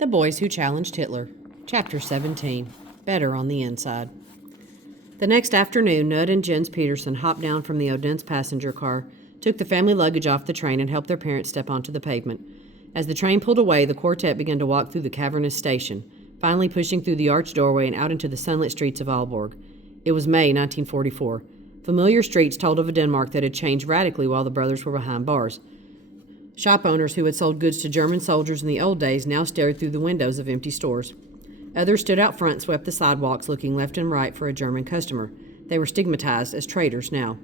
The Boys Who Challenged Hitler, Chapter 17, Better on the Inside. The next afternoon, Nud and Jens Peterson hopped down from the Odense passenger car, took the family luggage off the train, and helped their parents step onto the pavement. As the train pulled away, the quartet began to walk through the cavernous station, finally pushing through the arched doorway and out into the sunlit streets of Aalborg. It was May 1944. Familiar streets told of a Denmark that had changed radically while the brothers were behind bars. Shop owners who had sold goods to German soldiers in the old days now stared through the windows of empty stores. Others stood out front and swept the sidewalks, looking left and right for a German customer. They were stigmatized as traitors now.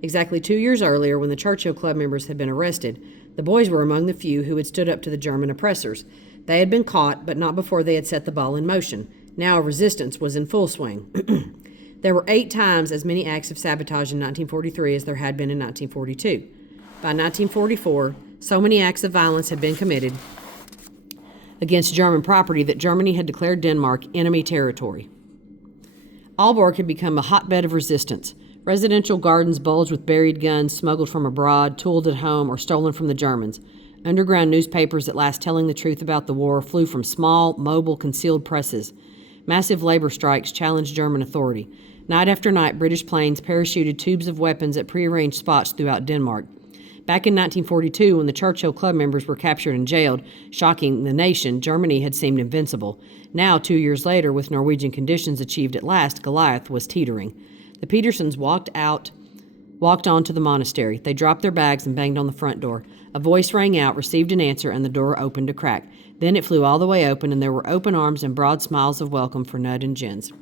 Exactly 2 years earlier, when the Churchill Club members had been arrested, the boys were among the few who had stood up to the German oppressors. They had been caught, but not before they had set the ball in motion. Now resistance was in full swing. There were 8 times as many acts of sabotage in 1943 as there had been in 1942. By 1944, so many acts of violence had been committed against German property that Germany had declared Denmark enemy territory. Aalborg had become a hotbed of resistance. Residential gardens bulged with buried guns smuggled from abroad, tooled at home, or stolen from the Germans. Underground newspapers at last telling the truth about the war flew from small, mobile, concealed presses. Massive labor strikes challenged German authority. Night after night, British planes parachuted tubes of weapons at prearranged spots throughout Denmark. Back in 1942, when the Churchill Club members were captured and jailed, shocking the nation, Germany had seemed invincible. Now, 2 years later, with Norwegian conditions achieved at last, Goliath was teetering. The Petersons walked on to the monastery. They dropped their bags and banged on the front door. A voice rang out, received an answer, and the door opened a crack. Then it flew all the way open, and there were open arms and broad smiles of welcome for Nud and Jens.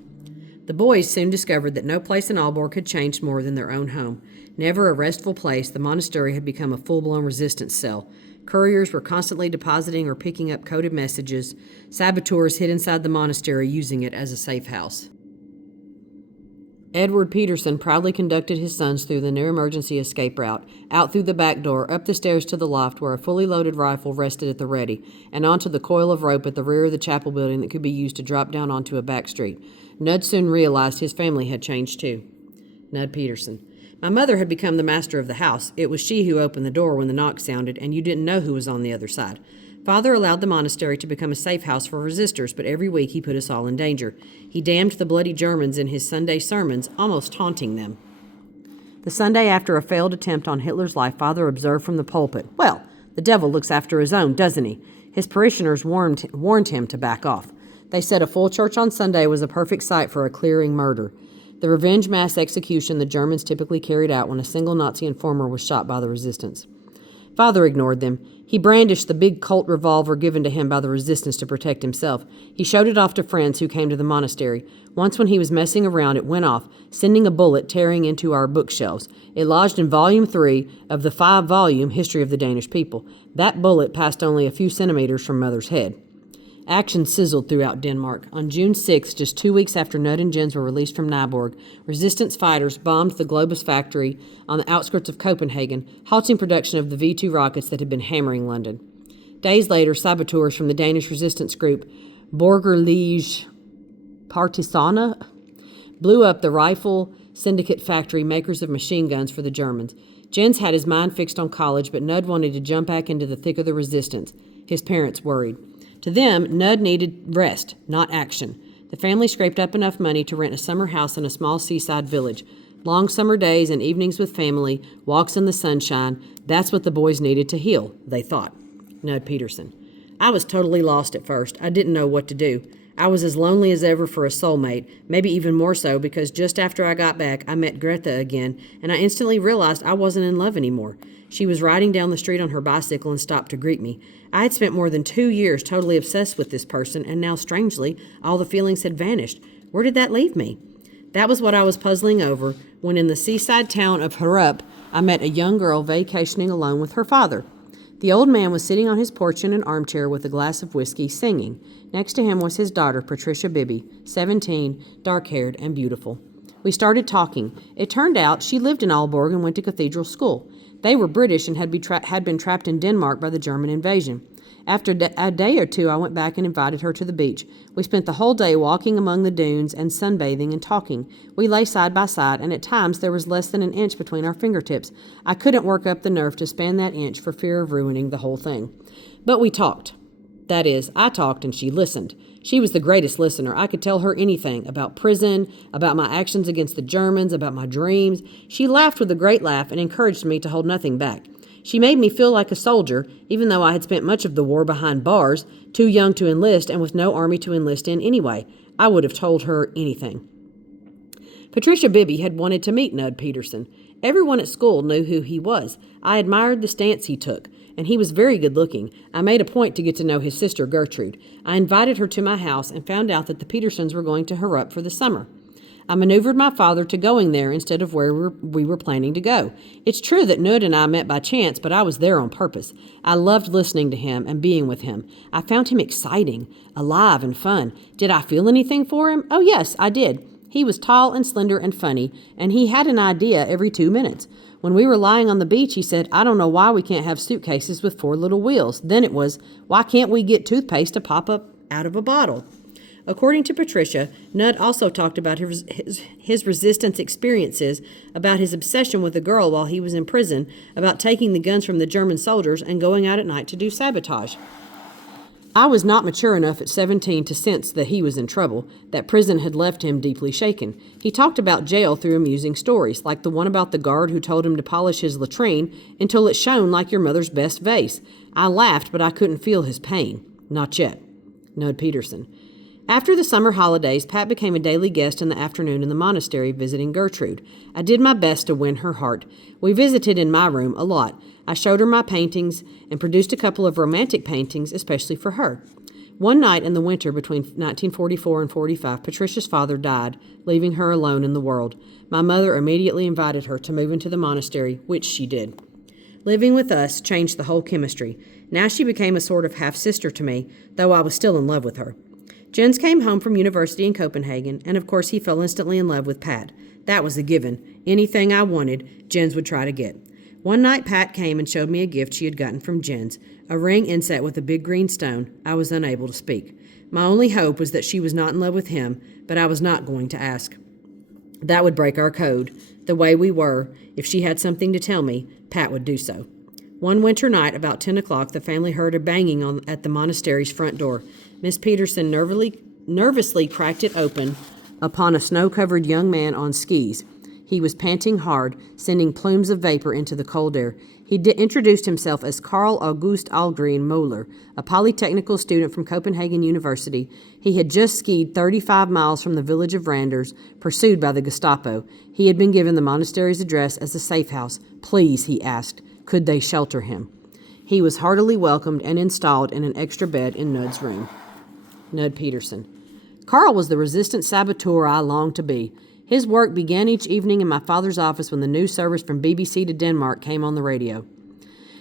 The boys soon discovered that no place in Aalborg had changed more than their own home. Never a restful place, the monastery had become a full-blown resistance cell. Couriers were constantly depositing or picking up coded messages. Saboteurs hid inside the monastery, using it as a safe house. Edward Peterson proudly conducted his sons through the near emergency escape route, out through the back door, up the stairs to the loft where a fully loaded rifle rested at the ready, and onto the coil of rope at the rear of the chapel building that could be used to drop down onto a back street. Nud soon realized his family had changed too. Nud Peterson. My mother had become the master of the house. It was she who opened the door when the knock sounded, and you didn't know who was on the other side. Father allowed the monastery to become a safe house for resistors, but every week he put us all in danger. He damned the bloody Germans in his Sunday sermons, almost taunting them. The Sunday after a failed attempt on Hitler's life, Father observed from the pulpit, "Well, the devil looks after his own, doesn't he?" His parishioners warned him to back off. They said a full church on Sunday was a perfect site for a clearing murder. The revenge mass execution the Germans typically carried out when a single Nazi informer was shot by the resistance. Father ignored them. He brandished the big Colt revolver given to him by the resistance to protect himself. He showed it off to friends who came to the monastery. Once when he was messing around, it went off, sending a bullet tearing into our bookshelves. It lodged in Volume 3 of the 5-volume History of the Danish People. That bullet passed only a few centimeters from Mother's head. Action sizzled throughout Denmark. On June 6, just 2 weeks after Nud and Jens were released from Nyborg, resistance fighters bombed the Globus factory on the outskirts of Copenhagen, halting production of the V-2 rockets that had been hammering London. Days later, saboteurs from the Danish resistance group Borgerlige Partisane blew up the rifle syndicate factory makers of machine guns for the Germans. Jens had his mind fixed on college, but Nud wanted to jump back into the thick of the resistance. His parents worried. To them, Nud needed rest, not action. The family scraped up enough money to rent a summer house in a small seaside village. Long summer days and evenings with family, walks in the sunshine, that's what the boys needed to heal, they thought. Nud Peterson. I was totally lost at first. I didn't know what to do. I was as lonely as ever for a soulmate, maybe even more so because just after I got back, I met Greta again, and I instantly realized I wasn't in love anymore. She was riding down the street on her bicycle and stopped to greet me. I had spent more than 2 years totally obsessed with this person, and now, strangely, all the feelings had vanished. Where did that leave me? That was what I was puzzling over when in the seaside town of Phillip, I met a young girl vacationing alone with her father. The old man was sitting on his porch in an armchair with a glass of whiskey, singing. Next to him was his daughter, Patricia Bibby, 17, dark-haired and beautiful. We started talking. It turned out she lived in Aalborg and went to cathedral school. They were British and had been trapped in Denmark by the German invasion. After a day or two, I went back and invited her to the beach. We spent the whole day walking among the dunes and sunbathing and talking. We lay side by side, and at times there was less than an inch between our fingertips. I couldn't work up the nerve to span that inch for fear of ruining the whole thing. But we talked. That is, I talked and she listened. She was the greatest listener. I could tell her anything about prison, about my actions against the Germans, about my dreams. She laughed with a great laugh and encouraged me to hold nothing back. She made me feel like a soldier, even though I had spent much of the war behind bars, too young to enlist and with no army to enlist in anyway. I would have told her anything. Patricia Bibby had wanted to meet Nud Peterson. Everyone at school knew who he was. I admired the stance he took, and he was very good-looking. I made a point to get to know his sister, Gertrude. I invited her to my house and found out that the Petersons were going to Hurup for the summer. I maneuvered my father to going there instead of where we were planning to go. It's true that Nud and I met by chance, but I was there on purpose. I loved listening to him and being with him. I found him exciting, alive, and fun. Did I feel anything for him? Oh, yes, I did. He was tall and slender and funny, and he had an idea every 2 minutes. When we were lying on the beach, he said, "I don't know why we can't have suitcases with 4 little wheels." Then it was, "Why can't we get toothpaste to pop up out of a bottle?" According to Patricia, Nud also talked about his resistance experiences, about his obsession with a girl while he was in prison, about taking the guns from the German soldiers and going out at night to do sabotage. I was not mature enough at 17 to sense that he was in trouble, that prison had left him deeply shaken. He talked about jail through amusing stories, like the one about the guard who told him to polish his latrine until it shone like your mother's best vase. I laughed, but I couldn't feel his pain. Not yet. Nud Peterson. After the summer holidays, Pat became a daily guest in the afternoon in the monastery visiting Gertrude. I did my best to win her heart. We visited in my room a lot. I showed her my paintings and produced a couple of romantic paintings, especially for her. One night in the winter between 1944 and 45, Patricia's father died, leaving her alone in the world. My mother immediately invited her to move into the monastery, which she did. Living with us changed the whole chemistry. Now she became a sort of half-sister to me, though I was still in love with her. Jens came home from university in Copenhagen, and of course he fell instantly in love with Pat. That was a given. Anything I wanted, Jens would try to get. One night Pat came and showed me a gift she had gotten from Jens, a ring inset with a big green stone. I was unable to speak. My only hope was that she was not in love with him, but I was not going to ask. That would break our code. The way we were, if she had something to tell me, Pat would do so. One winter night, about 10 o'clock, the family heard a banging at the monastery's front door. Miss Peterson nervously cracked it open upon a snow-covered young man on skis. He was panting hard, sending plumes of vapor into the cold air. He introduced himself as Karl August Algren Moeller, a polytechnical student from Copenhagen University. He had just skied 35 miles from the village of Randers, pursued by the Gestapo. He had been given the monastery's address as a safe house. Please, he asked, could they shelter him? He was heartily welcomed and installed in an extra bed in Nud's room. Nud Peterson. Karl was the resistant saboteur I longed to be. His work began each evening in my father's office when the news service from BBC to Denmark came on the radio.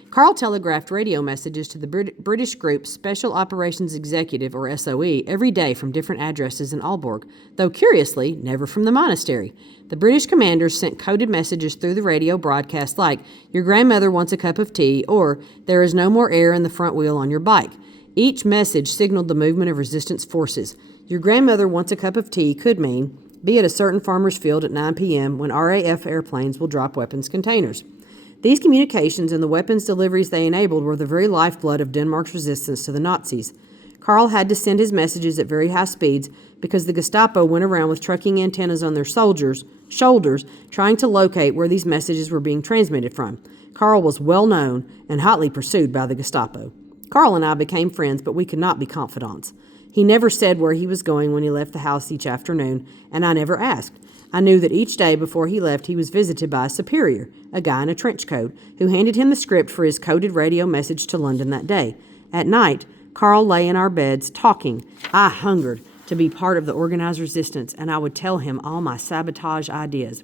Karl telegraphed radio messages to the British group Special Operations Executive, or SOE, every day from different addresses in Aalborg, though curiously, never from the monastery. The British commanders sent coded messages through the radio broadcast like, "Your grandmother wants a cup of tea," or "There is no more air in the front wheel on your bike." Each message signaled the movement of resistance forces. "Your grandmother wants a cup of tea" could mean, be at a certain farmer's field at 9 p.m. when RAF airplanes will drop weapons containers. These communications and the weapons deliveries they enabled were the very lifeblood of Denmark's resistance to the Nazis. Karl had to send his messages at very high speeds because the Gestapo went around with trucking antennas on their shoulders, trying to locate where these messages were being transmitted from. Karl was well known and hotly pursued by the Gestapo. Karl and I became friends, but we could not be confidants. He never said where he was going when he left the house each afternoon, and I never asked. I knew that each day before he left he was visited by a superior, a guy in a trench coat, who handed him the script for his coded radio message to London that day. At night, Karl lay in our beds talking. I hungered to be part of the organized resistance, and I would tell him all my sabotage ideas.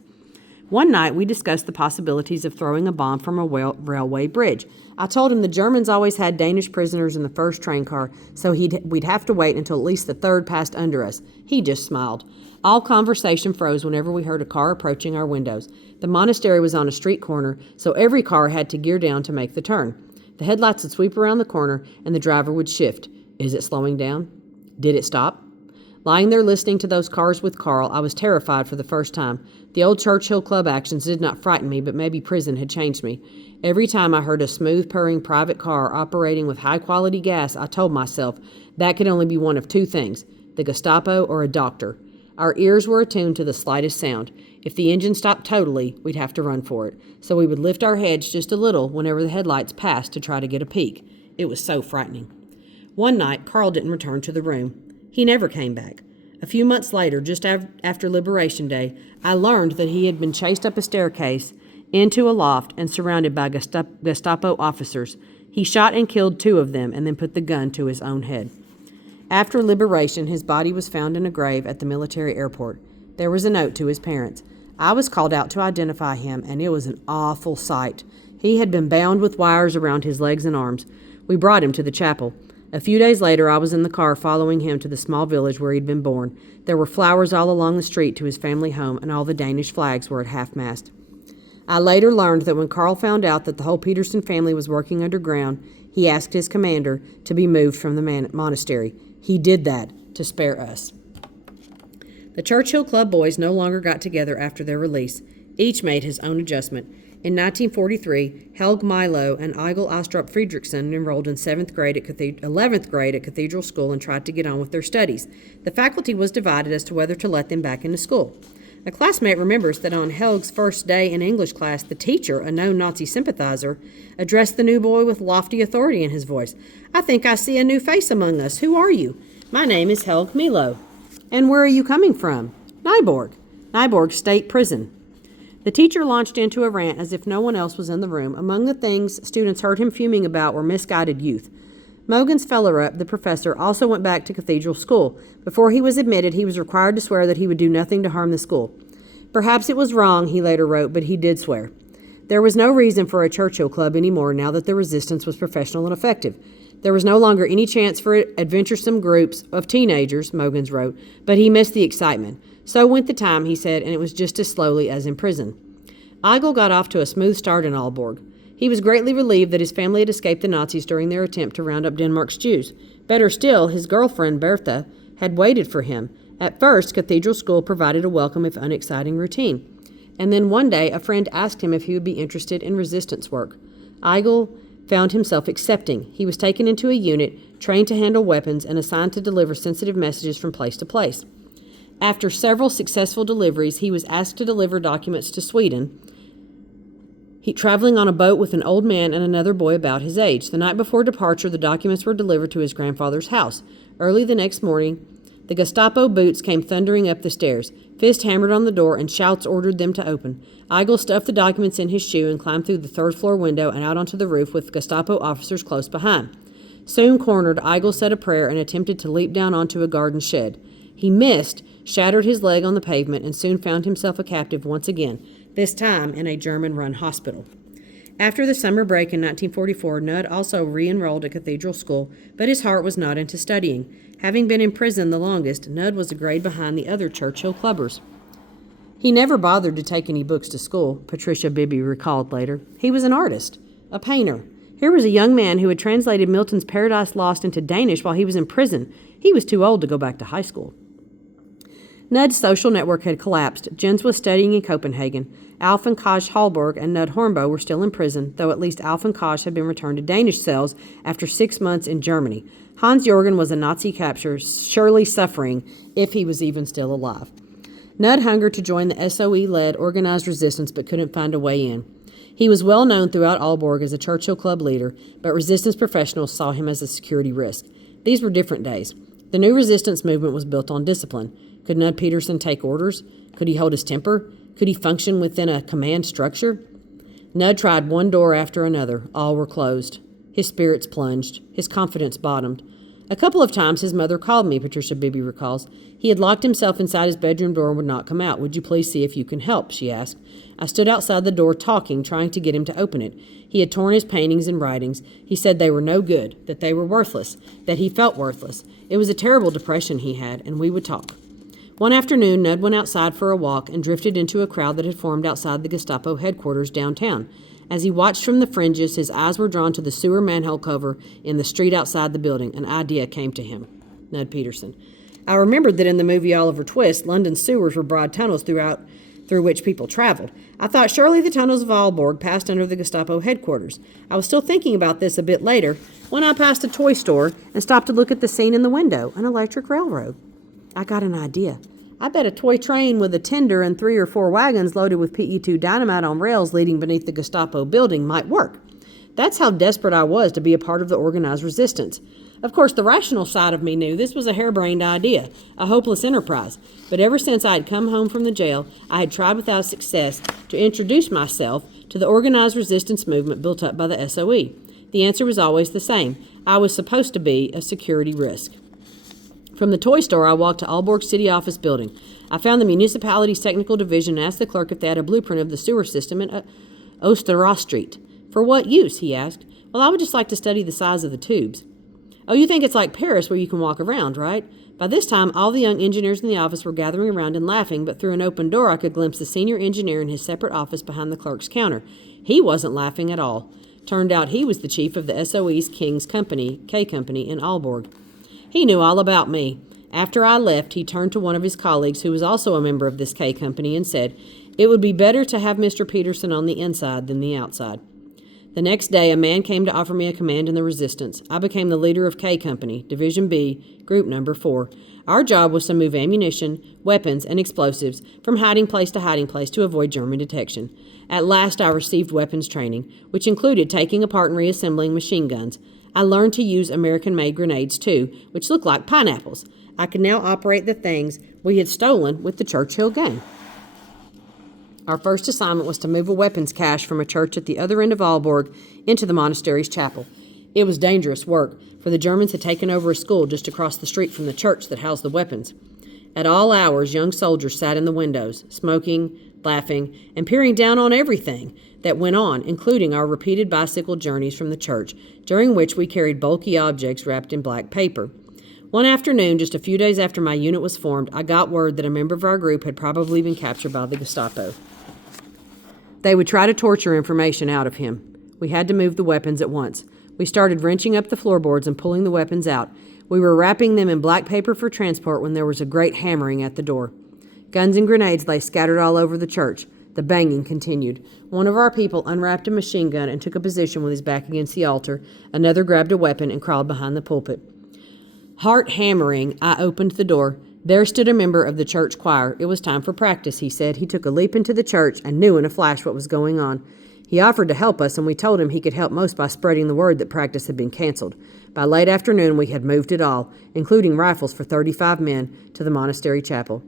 One night, we discussed the possibilities of throwing a bomb from a railway bridge. I told him the Germans always had Danish prisoners in the first train car, so we'd have to wait until at least the third passed under us. He just smiled. All conversation froze whenever we heard a car approaching our windows. The monastery was on a street corner, so every car had to gear down to make the turn. The headlights would sweep around the corner, and the driver would shift. Is it slowing down? Did it stop? Lying there listening to those cars with Carl, I was terrified for the first time. The old Churchill Club actions did not frighten me, but maybe prison had changed me. Every time I heard a smooth purring private car operating with high-quality gas, I told myself that could only be one of two things, the Gestapo or a doctor. Our ears were attuned to the slightest sound. If the engine stopped totally, we'd have to run for it. So we would lift our heads just a little whenever the headlights passed to try to get a peek. It was so frightening. One night, Carl didn't return to the room. He never came back. A few months later, just after Liberation Day, I learned that he had been chased up a staircase into a loft and surrounded by Gestapo officers. He shot and killed 2 of them and then put the gun to his own head. After liberation, his body was found in a grave at the military airport. There was a note to his parents. I was called out to identify him, and it was an awful sight. He had been bound with wires around his legs and arms. We brought him to the chapel. A few days later, I was in the car following him to the small village where he'd been born. There were flowers all along the street to his family home, and all the Danish flags were at half-mast. I later learned that when Carl found out that the whole Peterson family was working underground, he asked his commander to be moved from the monastery. He did that to spare us. The Churchill Club boys no longer got together after their release. Each made his own adjustment. In 1943, Helg Milo and Eigil Astrup Friedrichsen enrolled in 11th grade at Cathedral School and tried to get on with their studies. The faculty was divided as to whether to let them back into school. A classmate remembers that on Helg's first day in English class, the teacher, a known Nazi sympathizer, addressed the new boy with lofty authority in his voice. "I think I see a new face among us. Who are you?" "My name is Helg Milo." "And where are you coming from?" Nyborg State Prison." The teacher launched into a rant as if no one else was in the room. Among the things students heard him fuming about were misguided youth. Mogens Fellerup, the professor, also went back to Cathedral School. Before he was admitted, he was required to swear that he would do nothing to harm the school. Perhaps it was wrong, he later wrote, but he did swear. There was no reason for a Churchill Club anymore now that the resistance was professional and effective. There was no longer any chance for adventuresome groups of teenagers, Mogens wrote, but he missed the excitement. So went the time, he said, and it was just as slowly as in prison. Eigil got off to a smooth start in Aalborg. He was greatly relieved that his family had escaped the Nazis during their attempt to round up Denmark's Jews. Better still, his girlfriend, Bertha, had waited for him. At first, Cathedral School provided a welcome if unexciting routine. And then one day, a friend asked him if he would be interested in resistance work. Eigil found himself accepting. He was taken into a unit, trained to handle weapons, and assigned to deliver sensitive messages from place to place. After several successful deliveries, he was asked to deliver documents to Sweden, traveling on a boat with an old man and another boy about his age. The night before departure, the documents were delivered to his grandfather's house. Early the next morning, the Gestapo boots came thundering up the stairs. Fist hammered on the door, and shouts ordered them to open. Eigil stuffed the documents in his shoe and climbed through the third-floor window and out onto the roof with Gestapo officers close behind. Soon cornered, Eigil said a prayer and attempted to leap down onto a garden shed. He missed, shattered his leg on the pavement, and soon found himself a captive once again, this time in a German-run hospital. After the summer break in 1944, Nud also re-enrolled at Cathedral School, but his heart was not into studying. Having been in prison the longest, Nud was a grade behind the other Churchill Clubbers. He never bothered to take any books to school, Patricia Bibby recalled later. He was an artist, a painter. Here was a young man who had translated Milton's Paradise Lost into Danish while he was in prison. He was too old to go back to high school. Nud's social network had collapsed. Jens was studying in Copenhagen. Alf and Kaj Hallberg and Nud Hornbo were still in prison, though at least Alf and Kaj had been returned to Danish cells after 6 months in Germany. Hans-Jorgen was a Nazi capture, surely suffering, if he was even still alive. Nud hungered to join the SOE-led organized resistance but couldn't find a way in. He was well known throughout Aalborg as a Churchill Club leader, but resistance professionals saw him as a security risk. These were different days. The new resistance movement was built on discipline. Could Nud Peterson take orders? Could he hold his temper? Could he function within a command structure? Nud tried one door after another. All were closed. His spirits plunged. His confidence bottomed. A couple of times his mother called me, Patricia Bibby recalls. He had locked himself inside his bedroom door and would not come out. "Would you please see if you can help?" she asked. I stood outside the door talking, trying to get him to open it. He had torn his paintings and writings. He said they were no good, that they were worthless, that he felt worthless. It was a terrible depression he had, and we would talk. One afternoon, Nud went outside for a walk and drifted into a crowd that had formed outside the Gestapo headquarters downtown. As he watched from the fringes, his eyes were drawn to the sewer manhole cover in the street outside the building. An idea came to him. Nud Peterson. I remembered that in the movie Oliver Twist, London's sewers were broad tunnels through which people traveled. I thought surely the tunnels of Aalborg passed under the Gestapo headquarters. I was still thinking about this a bit later when I passed a toy store and stopped to look at the scene in the window, an electric railroad. I got an idea. I bet a toy train with a tender and 3 or 4 wagons loaded with PE2 dynamite on rails leading beneath the Gestapo building might work. That's how desperate I was to be a part of the organized resistance. Of course, the rational side of me knew this was a harebrained idea, a hopeless enterprise. But ever since I had come home from the jail, I had tried without success to introduce myself to the organized resistance movement built up by the SOE. The answer was always the same. I was supposed to be a security risk. From the toy store, I walked to Aalborg City Office building. I found the municipality's technical division and asked the clerk if they had a blueprint of the sewer system in Oosterraa Street. For what use? He asked. Well, I would just like to study the size of the tubes. Oh, you think it's like Paris where you can walk around, right? By this time, all the young engineers in the office were gathering around and laughing, but through an open door I could glimpse the senior engineer in his separate office behind the clerk's counter. He wasn't laughing at all. Turned out he was the chief of the SOE's King's Company, K Company, in Aalborg. He knew all about me. After I left, he turned to one of his colleagues, who was also a member of this K Company, and said, "It would be better to have Mr. Peterson on the inside than the outside." The next day, a man came to offer me a command in the resistance. I became the leader of K Company, Division B, Group Number 4. Our job was to move ammunition, weapons, and explosives from hiding place to hiding place to avoid German detection. At last, I received weapons training, which included taking apart and reassembling machine guns. I learned to use American-made grenades, too, which looked like pineapples. I could now operate the things we had stolen with the Churchill gang. Our first assignment was to move a weapons cache from a church at the other end of Aalborg into the monastery's chapel. It was dangerous work, for the Germans had taken over a school just across the street from the church that housed the weapons. At all hours, young soldiers sat in the windows, smoking, laughing, and peering down on everything that went on, including our repeated bicycle journeys from the church, during which we carried bulky objects wrapped in black paper. One afternoon, just a few days after my unit was formed, I got word that a member of our group had probably been captured by the Gestapo. They would try to torture information out of him. We had to move the weapons at once. We started wrenching up the floorboards and pulling the weapons out. We were wrapping them in black paper for transport when there was a great hammering at the door. Guns and grenades lay scattered all over the church. The banging continued. One of our people unwrapped a machine gun and took a position with his back against the altar. Another grabbed a weapon and crawled behind the pulpit. Heart hammering, I opened the door. There stood a member of the church choir. It was time for practice, he said. He took a leap into the church and knew in a flash what was going on. He offered to help us, and we told him he could help most by spreading the word that practice had been canceled. By late afternoon, we had moved it all, including rifles for 35 men, to the monastery chapel.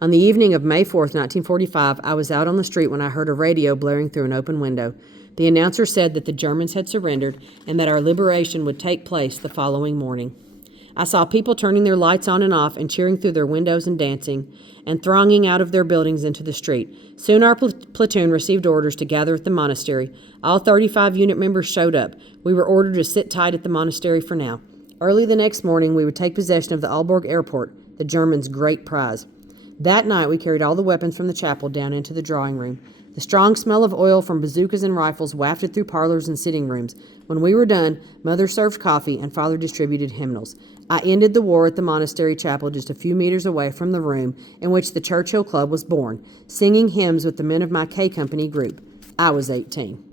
On the evening of May 4th, 1945, I was out on the street when I heard a radio blaring through an open window. The announcer said that the Germans had surrendered and that our liberation would take place the following morning. I saw people turning their lights on and off and cheering through their windows and dancing and thronging out of their buildings into the street. Soon our platoon received orders to gather at the monastery. All 35 unit members showed up. We were ordered to sit tight at the monastery for now. Early the next morning, we would take possession of the Aalborg airport, the Germans' great prize. That night, we carried all the weapons from the chapel down into the drawing room. The strong smell of oil from bazookas and rifles wafted through parlors and sitting rooms. When we were done, Mother served coffee and Father distributed hymnals. I ended the war at the monastery chapel just a few meters away from the room in which the Churchill Club was born, singing hymns with the men of my K Company group. I was 18.